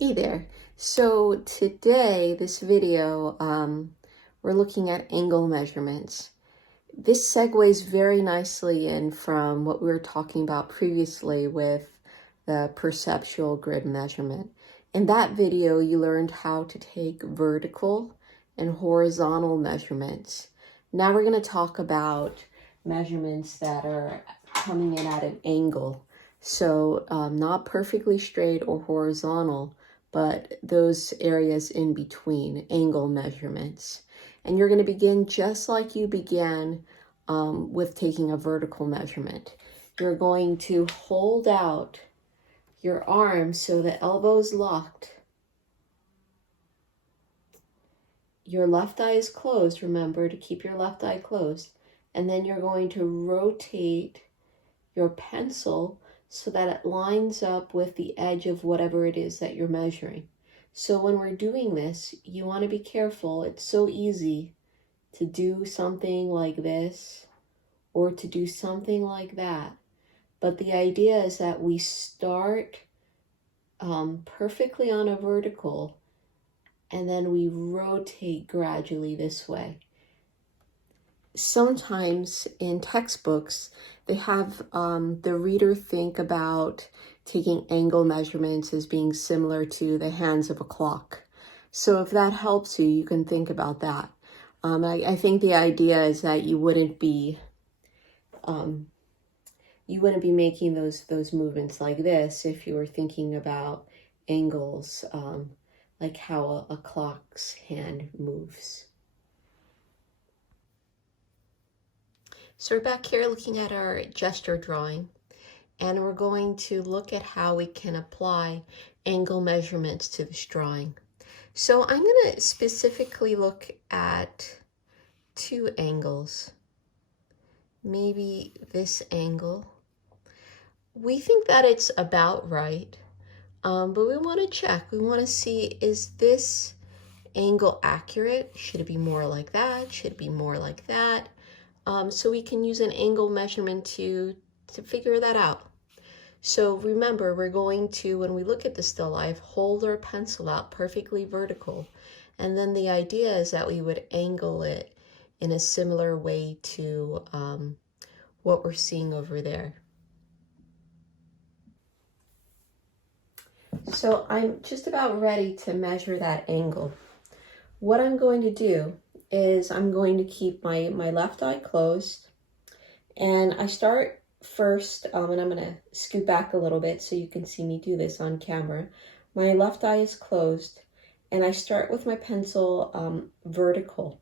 Hey there. So today, this video, we're looking at angle measurements. This segues very nicely in from what we were talking about previously with the perceptual grid measurement. In that video, you learned how to take vertical and horizontal measurements. Now we're going to talk about measurements that are coming in at an angle. So not perfectly straight or horizontal, but those areas in between, angle measurements. And you're going to begin just like you began with taking a vertical measurement. You're going to hold out your arms so the elbow's locked. Your left eye is closed. Remember to keep your left eye closed. And then you're going to rotate your pencil so that it lines up with the edge of whatever it is that you're measuring. So when we're doing this, you want to be careful. It's so easy to do something like this or to do something like that. But the idea is that we start perfectly on a vertical and then we rotate gradually this way. Sometimes in textbooks, they have the reader think about taking angle measurements as being similar to the hands of a clock. So if that helps you, you can think about that. I think the idea is that you wouldn't be making those movements like this if you were thinking about angles, like how a clock's hand moves. So we're back here looking at our gesture drawing, and we're going to look at how we can apply angle measurements to this drawing. So I'm going to specifically look at two angles. Maybe this angle. We think that it's about right, but we want to check. We want to see, is this angle accurate? Should it be more like that? Should it be more like that? So we can use an angle measurement to figure that out. So remember, we're going to, when we look at the still life, hold our pencil out perfectly vertical. And then the idea is that we would angle it in a similar way to what we're seeing over there. So I'm just about ready to measure that angle. What I'm going to do is I'm going to keep my left eye closed, and I start first, and I'm going to scoot back a little bit so you can see me do this on camera. My left eye is closed, and I start with my pencil vertical,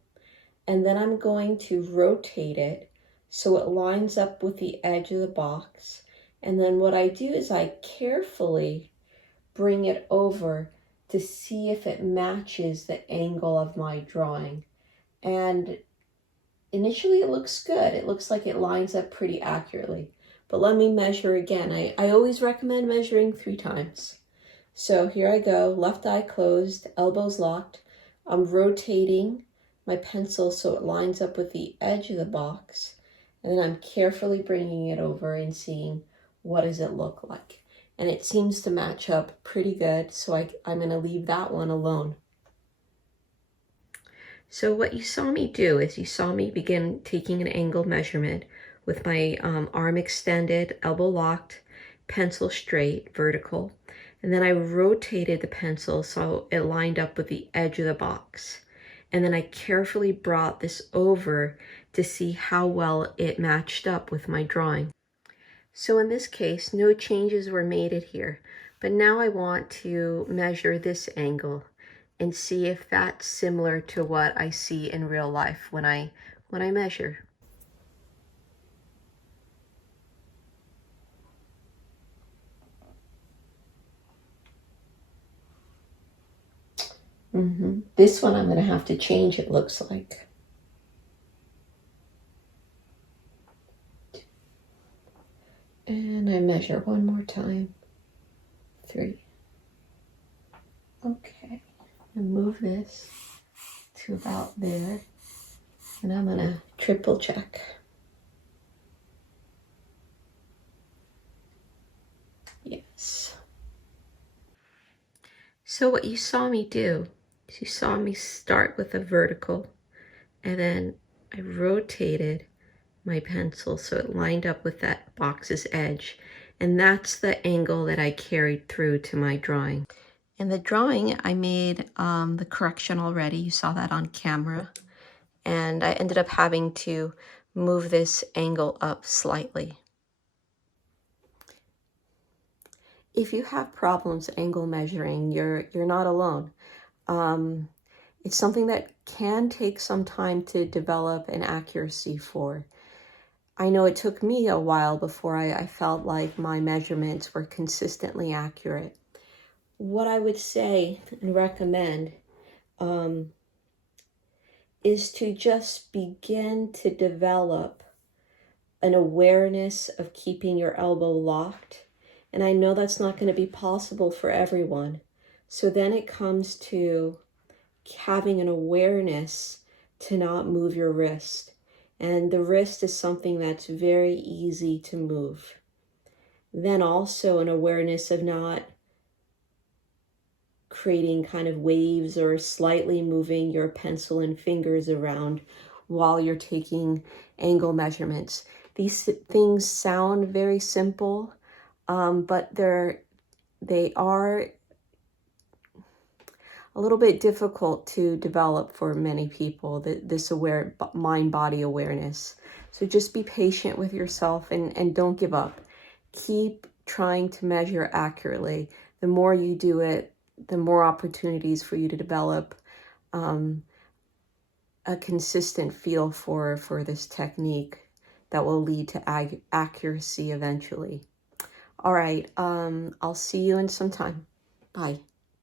and then I'm going to rotate it so it lines up with the edge of the box. And then what I do is I carefully bring it over to see if it matches the angle of my drawing. And initially it looks good. It looks like it lines up pretty accurately. But let me measure again. I always recommend measuring 3 times. So here I go, left eye closed, elbows locked. I'm rotating my pencil so it lines up with the edge of the box. And then I'm carefully bringing it over and seeing what does it look like. And it seems to match up pretty good, so I'm going to leave that one alone. So what you saw me do is you saw me begin taking an angle measurement with my arm extended, elbow locked, pencil straight, vertical. And then I rotated the pencil so it lined up with the edge of the box. And then I carefully brought this over to see how well it matched up with my drawing. So in this case, no changes were made here, but now I want to measure this angle and see if that's similar to what I see in real life when I measure. This one I'm going to have to change, it looks like. And I measure one more time. 3. Okay. And move this to about there. And I'm going to triple check. Yes. So what you saw me do is you saw me start with a vertical, and then I rotated my pencil so it lined up with that box's edge. And that's the angle that I carried through to my drawing. In the drawing, I made the correction already. You saw that on camera. And I ended up having to move this angle up slightly. If you have problems angle measuring, you're not alone. It's something that can take some time to develop an accuracy for. I know it took me a while before I felt like my measurements were consistently accurate. What I would say and recommend is to just begin to develop an awareness of keeping your elbow locked. And I know that's not going to be possible for everyone. So then it comes to having an awareness to not move your wrist. And the wrist is something that's very easy to move. Then also an awareness of not creating kind of waves or slightly moving your pencil and fingers around while you're taking angle measurements. These things sound very simple, but they are a little bit difficult to develop for many people, this mind-body awareness. So just be patient with yourself and don't give up. Keep trying to measure accurately. The more you do it, the more opportunities for you to develop a consistent feel for this technique that will lead to accuracy eventually. All right, I'll see you in some time. Bye.